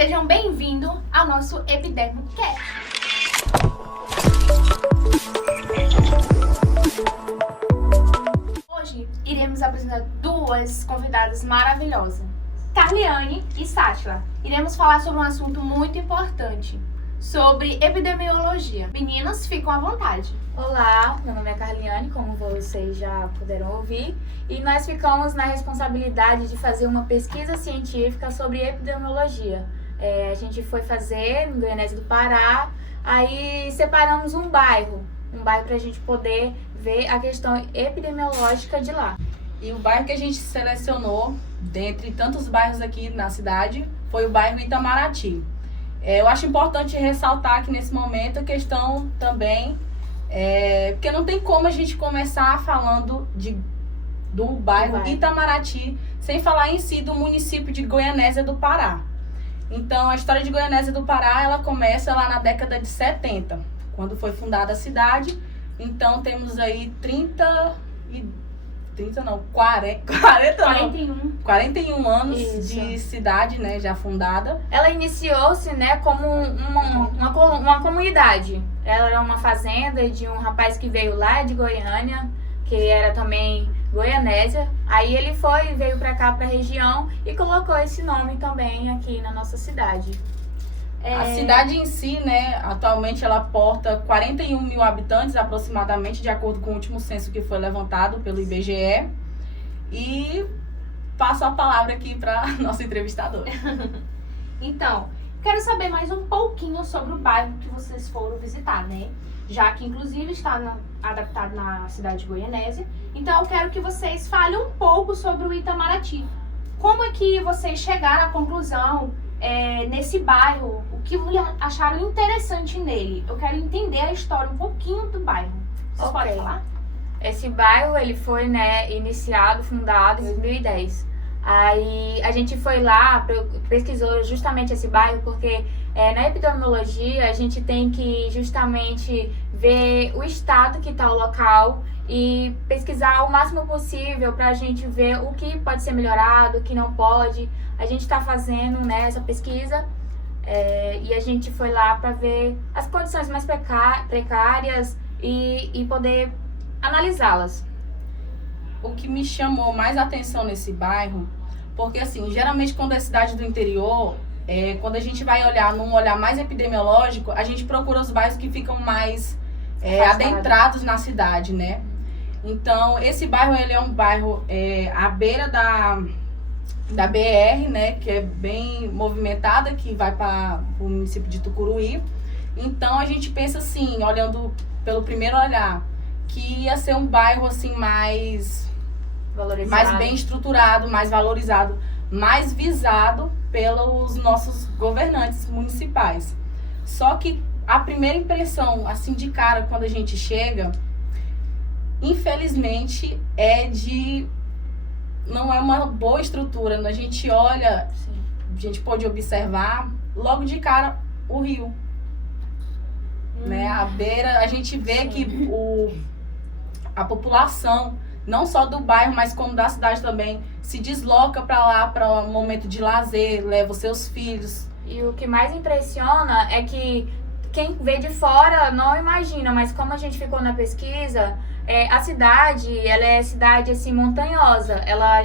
Sejam bem-vindos ao nosso EpidermoCast. Hoje iremos apresentar duas convidadas maravilhosas, Carliane e Sátila. Iremos falar sobre um assunto muito importante, sobre epidemiologia. Meninas, ficam à vontade. Olá, meu nome é Carliane, como vocês já puderam ouvir, e nós ficamos na responsabilidade de fazer uma pesquisa científica sobre epidemiologia. A gente foi fazer em Goianésia do Pará, aí separamos um bairro para a gente poder ver a questão epidemiológica de lá. E o bairro que a gente selecionou, dentre tantos bairros aqui na cidade, foi o bairro Itamaraty. Eu acho importante ressaltar aqui nesse momento a questão também, porque não tem como a gente começar falando do bairro Itamaraty sem falar em si do município de Goianésia do Pará. Então, a história de Goianésia do Pará, ela começa lá na década de 70, quando foi fundada a cidade. Então, temos aí 41 anos de cidade, né, já fundada. Ela iniciou-se, né, como uma comunidade. Ela era uma fazenda de um rapaz que veio lá de Goiânia, que era também Goianésia. Aí ele veio pra cá, pra região, e colocou esse nome também aqui na nossa cidade. A cidade em si, né, atualmente ela porta 41 mil habitantes aproximadamente, de acordo com o último censo que foi levantado pelo IBGE. E passo a palavra aqui para nossa entrevistadora. Então, quero saber mais um pouquinho sobre o bairro que vocês foram visitar, né? Já que, inclusive, está adaptado na cidade de Goianésia. Então, eu quero que vocês falem um pouco sobre o Itamaraty. Como é que vocês chegaram à conclusão nesse bairro? O que acharam interessante nele? Eu quero entender a história um pouquinho do bairro. Vocês podem falar? Esse bairro, ele foi, fundado em 2010. Aí a gente foi lá, pesquisou justamente esse bairro, porque na epidemiologia a gente tem que justamente ver o estado que está o local e pesquisar o máximo possível para a gente ver o que pode ser melhorado, o que não pode. A gente está fazendo, né, essa pesquisa e a gente foi lá para ver as condições mais precárias e poder analisá-las. O que me chamou mais atenção nesse bairro, porque assim, geralmente quando é cidade do interior, quando a gente vai olhar num olhar mais epidemiológico, a gente procura os bairros que ficam mais adentrados na cidade, né? Então, esse bairro, ele é um bairro à beira da BR, né, que é bem movimentada, que vai para o município de Tucuruí. Então, a gente pensa assim, olhando pelo primeiro olhar, que ia ser um bairro assim mais bem estruturado, mais valorizado, mais visado pelos nossos governantes municipais. Só que a primeira impressão, assim, de cara, quando a gente chega, infelizmente, não é uma boa estrutura. A gente olha, a gente pode observar logo de cara o rio. Né? A beira, a gente vê que a população, não só do bairro, mas como da cidade também, se desloca para lá para um momento de lazer, leva os seus filhos. E o que mais impressiona é que quem vê de fora não imagina, mas como a gente ficou na pesquisa, a cidade, ela é cidade assim montanhosa.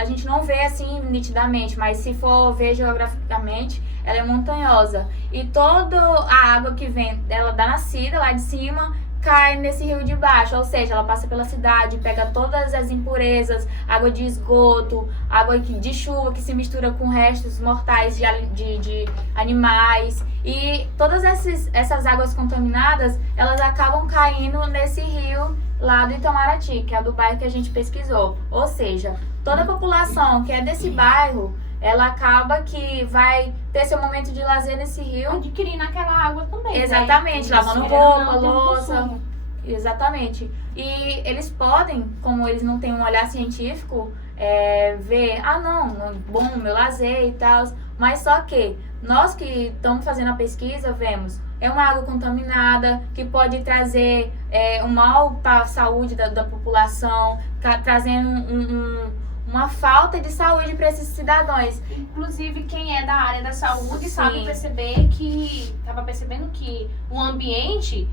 A gente não vê assim nitidamente, mas se for ver geograficamente, ela é montanhosa. E toda a água que vem dela da nascida lá de cima cai nesse rio de baixo, ou seja, ela passa pela cidade, pega todas as impurezas, água de esgoto, água de chuva que se mistura com restos mortais de animais, e todas essas águas contaminadas, elas acabam caindo nesse rio lá do Itamaraty, que é do bairro que a gente pesquisou. Ou seja, toda a população que é desse bairro, ela acaba que vai ter seu momento de lazer nesse rio. Adquirindo aquela água também. Exatamente, né? lavando roupa, louça. Exatamente. E eles podem, como eles não têm um olhar científico, ver, bom, meu lazer e tal. Mas só que nós que estamos fazendo a pesquisa, vemos, é uma água contaminada que pode trazer um mal para a saúde da população, trazendo uma falta de saúde para esses cidadãos. Inclusive, quem é da área da saúde Sim. estava percebendo que o ambiente,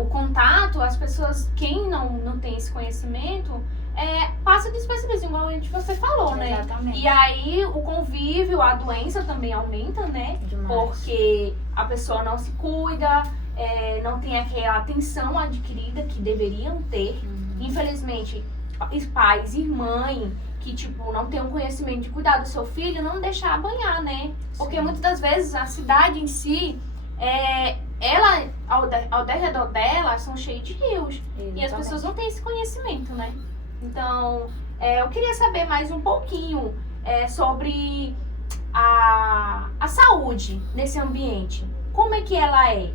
o contato, as pessoas, quem não tem esse conhecimento, passa despercebido, igual você falou, né? Exatamente. E aí o convívio, a doença também aumenta, né? Demais. Porque a pessoa não se cuida, não tem aquela atenção adquirida que deveriam ter. Infelizmente, pais e mãe que, tipo, não tem um conhecimento de cuidar do seu filho, não deixar banhar, né? Porque muitas das vezes a cidade em si, ela, ao redor dela, são cheios de rios. E as pessoas não têm esse conhecimento, né? Então, eu queria saber mais um pouquinho sobre a saúde nesse ambiente. Como é que ela é?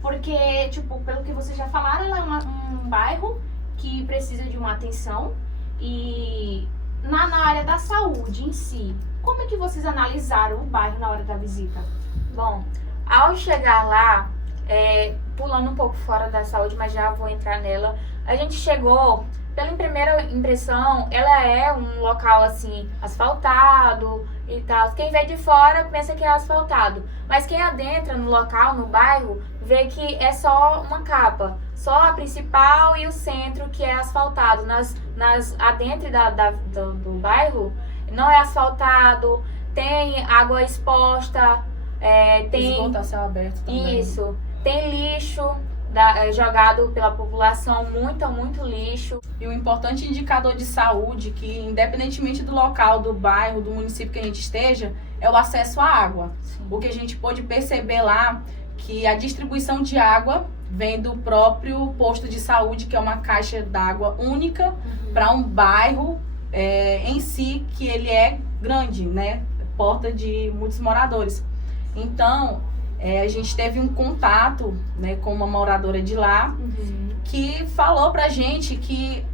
Porque, tipo, pelo que vocês já falaram, ela é um bairro que precisa de uma atenção. E na área da saúde em si, como é que vocês analisaram o bairro na hora da visita? Bom, ao chegar lá, pulando um pouco fora da saúde, mas já vou entrar nela, a gente chegou, pela primeira impressão, ela é um local assim, asfaltado e tal. Quem vê de fora pensa que é asfaltado, mas quem adentra no local, no bairro, vê que é só uma capa. Só a principal e o centro que é asfaltado. Adentro do bairro não é asfaltado, tem água exposta, tem Esgoto a céu aberto também. Isso, tem lixo jogado pela população, muito lixo. E um importante indicador de saúde que, independentemente do local, do bairro, do município que a gente esteja, é o acesso à água. Sim. O que a gente pôde perceber lá, que a distribuição de água vem do próprio posto de saúde, que é uma caixa d'água única para um bairro em si, que ele é grande, né? Porta de muitos moradores. Então, a gente teve um contato, né, com uma moradora de lá, que falou pra gente que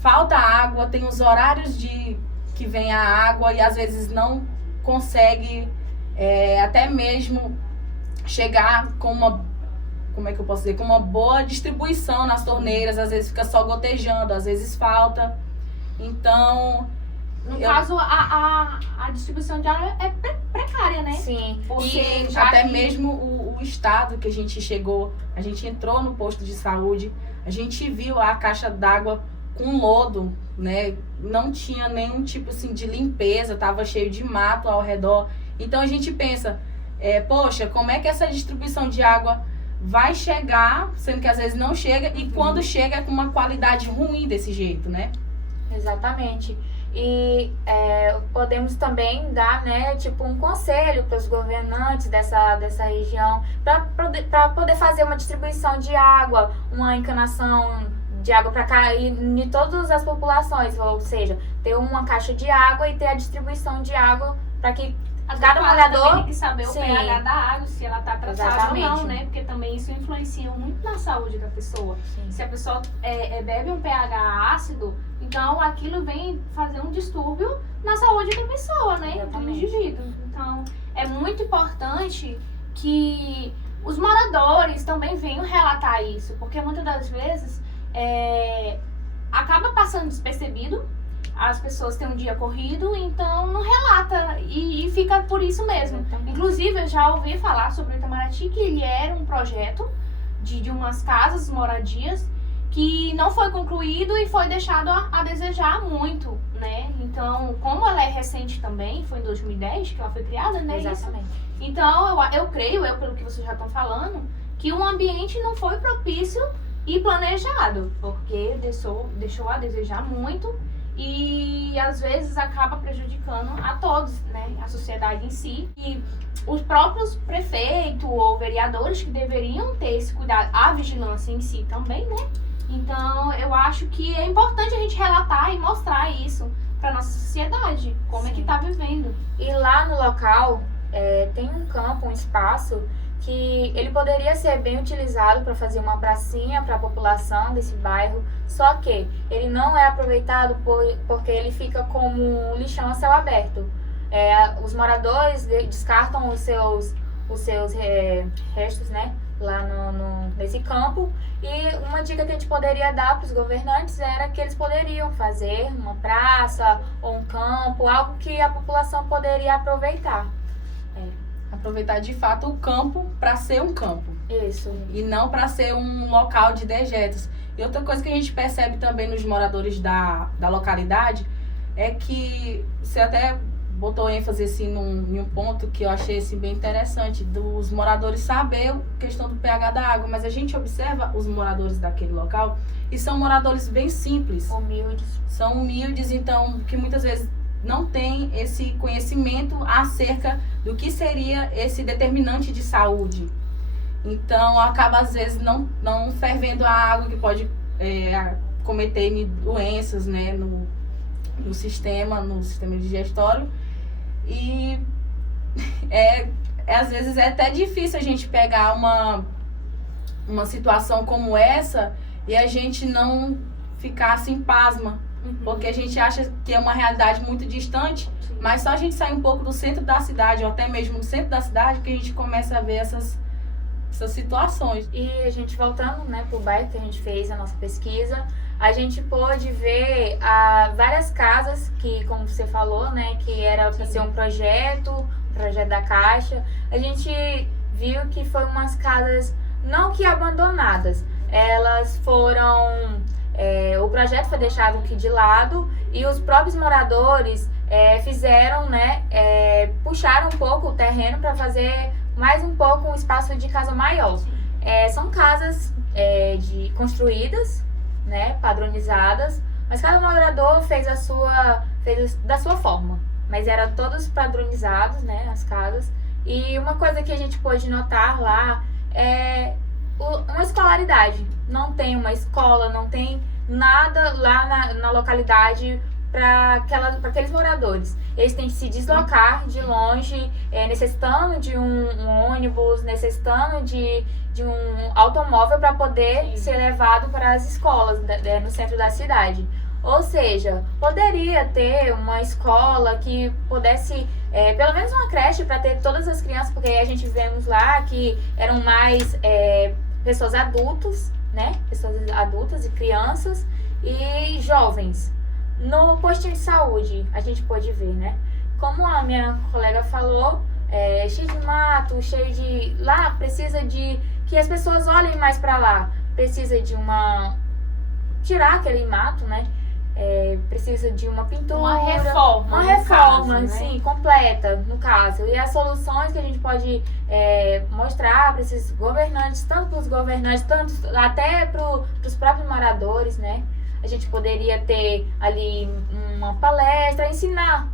falta água, tem os horários que vem a água e às vezes não consegue até mesmo chegar com uma, como é que eu posso dizer, com uma boa distribuição nas torneiras, às vezes fica só gotejando, às vezes falta. Então, no caso, a distribuição de água é precária, né? Sim. Porque e já até que- mesmo o estado que a gente chegou, a gente entrou no posto de saúde, a gente viu a caixa d'água com lodo, né? Não tinha nenhum tipo assim de limpeza, tava cheio de mato ao redor. Então a gente pensa, poxa, como é que essa distribuição de água vai chegar, sendo que às vezes não chega, e quando chega é com uma qualidade ruim desse jeito, né? Exatamente. E podemos também dar, né, tipo, um conselho para os governantes dessa região para poder fazer uma distribuição de água, uma encanação de água para cair em todas as populações, ou seja, ter uma caixa de água e ter a distribuição de água para que cada morador tem que saber Sim. o pH da água, se ela tá tratada Exatamente. ou não, né? Porque também isso influencia muito na saúde da pessoa. Se a pessoa bebe um pH ácido, então aquilo vem fazer um distúrbio na saúde da pessoa, né? Do Exatamente. indivíduo. Então, é muito importante que os moradores também venham relatar isso, porque muitas das vezes acaba passando despercebido. As pessoas têm um dia corrido, então não relata e fica por isso mesmo. Exatamente. Inclusive, eu já ouvi falar sobre o Itamaraty que ele era um projeto de umas casas, moradias, que não foi concluído e foi deixado a desejar muito, né? Então, como ela é recente também, foi em 2010 que ela foi criada, né? Exatamente. Então, eu creio, pelo que vocês já estão falando, que o ambiente não foi propício e planejado, porque deixou a desejar muito. E às vezes acaba prejudicando a todos, né? A sociedade em si. E os próprios prefeitos ou vereadores que deveriam ter esse cuidado, a vigilância em si também, né? Então eu acho que é importante a gente relatar e mostrar isso para nossa sociedade, como é que tá vivendo. E lá no local tem um campo, um espaço que ele poderia ser bem utilizado para fazer uma pracinha para a população desse bairro, só que ele não é aproveitado porque ele fica como um lixão a céu aberto. Os moradores descartam os os seus restos, né, lá nesse campo. E uma dica que a gente poderia dar para os governantes era que eles poderiam fazer uma praça ou um campo, algo que a população poderia aproveitar. Aproveitar de fato o campo para ser um campo. Isso. E não para ser um local de dejetos. E outra coisa que a gente percebe também nos moradores da localidade é que você até botou ênfase assim, em um ponto que eu achei assim, bem interessante, dos moradores saber a questão do pH da água, mas a gente observa os moradores daquele local e são moradores bem simples. Humildes. São humildes, então, que muitas vezes não tem esse conhecimento acerca do que seria esse determinante de saúde. Então, acaba às vezes não fervendo a água, que pode cometer doenças, né, no sistema digestório. E às vezes é até difícil a gente pegar uma situação como essa e a gente não ficar assim pasma, porque a gente acha que é uma realidade muito distante, mas só a gente sair um pouco do centro da cidade, ou até mesmo no centro da cidade, que a gente começa a ver essas situações. E a gente voltando, né, pro bairro que a gente fez a nossa pesquisa, a gente pôde ver várias casas que, como você falou, né, que era para ser um projeto da Caixa. A gente viu que foram umas casas não que abandonadas, elas foram, o projeto foi deixado aqui de lado e os próprios moradores fizeram, né, puxaram um pouco o terreno para fazer mais um pouco um espaço de casa maior. São casas construídas, né, padronizadas, mas cada morador fez da sua forma, mas eram todos padronizados, né, as casas. E uma coisa que a gente pôde notar lá é uma escolaridade. Não tem uma escola, não tem nada lá na localidade para aqueles moradores. Eles têm que se deslocar de longe, necessitando de um ônibus, necessitando de um automóvel para poder ser levado para as escolas no centro da cidade. Ou seja, poderia ter uma escola que pudesse, pelo menos uma creche para ter todas as crianças, porque a gente vemos lá que eram mais pessoas adultas, né? Pessoas adultas e crianças e jovens. No postinho de saúde, a gente pode ver, né? Como a minha colega falou, cheio de mato, cheio de... Lá precisa de que as pessoas olhem mais para lá. Precisa de tirar aquele mato, né? Precisa de uma pintura. Uma reforma. Uma reforma, caso, né? sim, completa, no caso. E as soluções que a gente pode mostrar para esses governantes, tanto para os governantes, tanto até para os próprios moradores, né? A gente poderia ter ali uma palestra, ensinar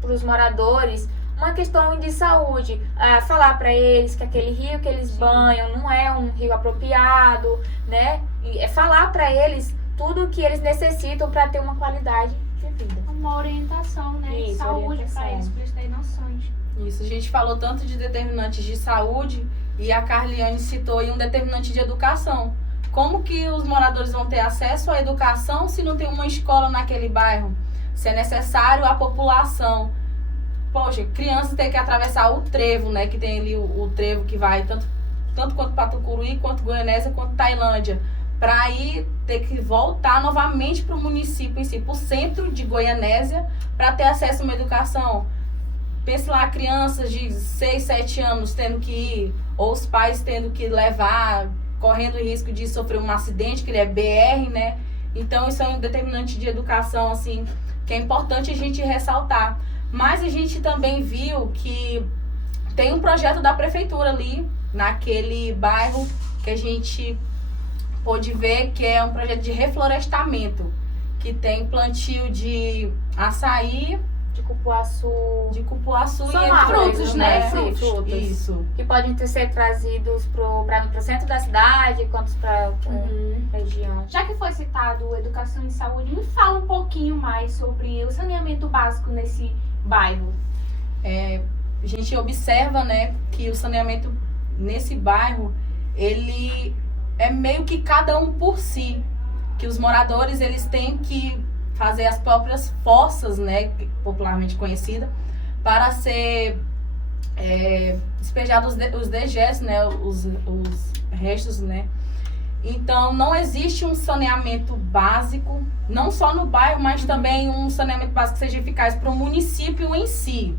para os moradores uma questão de saúde, falar para eles que aquele rio que eles banham não é um rio apropriado, né? E falar para eles tudo o que eles necessitam para ter uma qualidade de vida. Uma orientação, né? Isso, Saúde orientação. para eles, para eles terem noções. Isso, a gente falou tanto de determinantes de saúde e a Carliane citou aí um determinante de educação. Como que os moradores vão ter acesso à educação se não tem uma escola naquele bairro? Se é necessário a população. Poxa, crianças têm que atravessar o trevo, né? Que tem ali o trevo que vai tanto quanto Patucuruí, quanto Goianésia, quanto Tailândia. Para aí ter que voltar novamente para o município em si, para o centro de Goianésia, para ter acesso a uma educação. Pense lá, crianças de 6, 7 anos tendo que ir, ou os pais tendo que levar, correndo o risco de sofrer um acidente, que ele é BR, né? Então, isso é um determinante de educação, assim, que é importante a gente ressaltar. Mas a gente também viu que tem um projeto da prefeitura ali, naquele bairro, que a gente pôde ver que é um projeto de reflorestamento, que tem plantio de açaí, De cupuaçu. São e frutos, né? Frutos. Isso. Que podem ser trazidos pro centro da cidade, quanto para região. Já que foi citado educação e saúde, me fala um pouquinho mais sobre o saneamento básico nesse bairro. A gente observa, né, que o saneamento nesse bairro, ele é meio que cada um por si, que os moradores eles têm que fazer as próprias fossas, né, popularmente conhecida, para ser despejados os dejetos, né, os restos, né. Então, não existe um saneamento básico, não só no bairro, mas também um saneamento básico que seja eficaz para o município em si.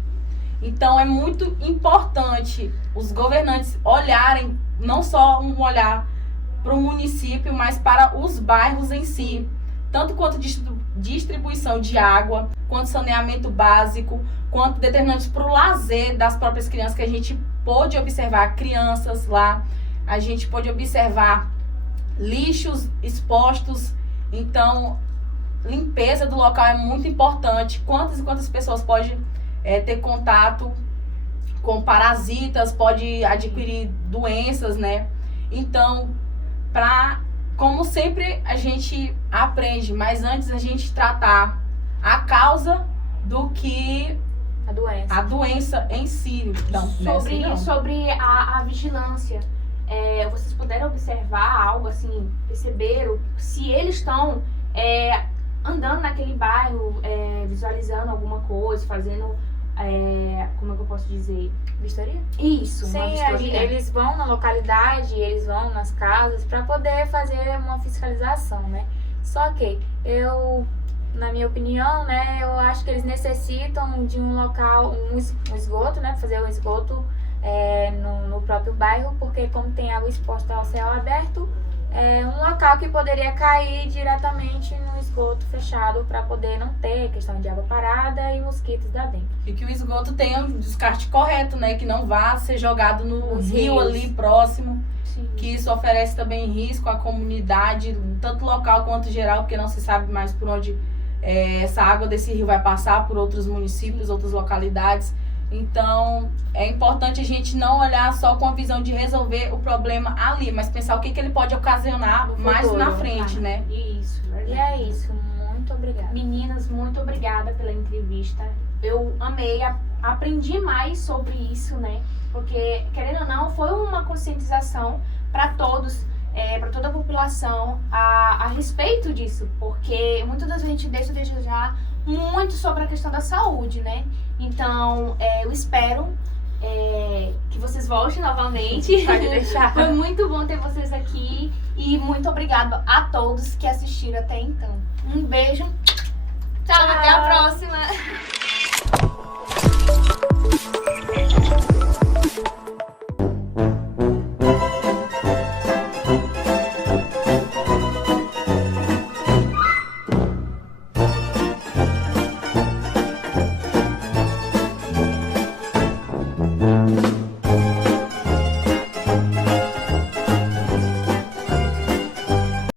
Então, é muito importante os governantes olharem, não só um olhar para o município, mas para os bairros em si. Tanto quanto distribuição de água, quanto saneamento básico, quanto determinantes para o lazer das próprias crianças, que a gente pôde observar crianças lá, a gente pôde observar lixos expostos. Então, limpeza do local é muito importante. Quantas e quantas pessoas podem ter contato com parasitas, pode adquirir doenças, né? Então, como sempre a gente aprende, mas antes a gente tratar a causa do que a doença em si. Então, sobre a vigilância, vocês puderam observar algo assim, perceberam se eles estão andando naquele bairro, visualizando alguma coisa, fazendo, como é que eu posso dizer? Vistoria? Isso, uma Sim, vistoria. eles vão na localidade, eles vão nas casas para poder fazer uma fiscalização, né? Só que na minha opinião, né, eu acho que eles necessitam de um local, um esgoto, né, fazer um esgoto no próprio bairro, porque como tem água exposta ao céu aberto, é um local que poderia cair diretamente no esgoto fechado para poder não ter questão de água parada e mosquitos da dengue. E que o esgoto tenha um descarte correto, né? Que não vá ser jogado no rio ali próximo. Sim. Que isso oferece também risco à comunidade, tanto local quanto geral, porque não se sabe mais por onde essa água desse rio vai passar, por outros municípios, outras localidades. Então, é importante a gente não olhar só com a visão de resolver o problema ali, mas pensar o que ele pode ocasionar mais na frente, né? Isso, verdade. E é isso, muito obrigada. Meninas, muito obrigada pela entrevista. Eu amei, aprendi mais sobre isso, né? Porque, querendo ou não, foi uma conscientização para todos, para toda a população a respeito disso. Porque muitas das vezes a gente deixa de desejar muito sobre a questão da saúde, né? Então, eu espero que vocês voltem novamente. Pode deixar. Foi muito bom ter vocês aqui e muito obrigado a todos que assistiram até então. Um beijo. Tchau, até a próxima.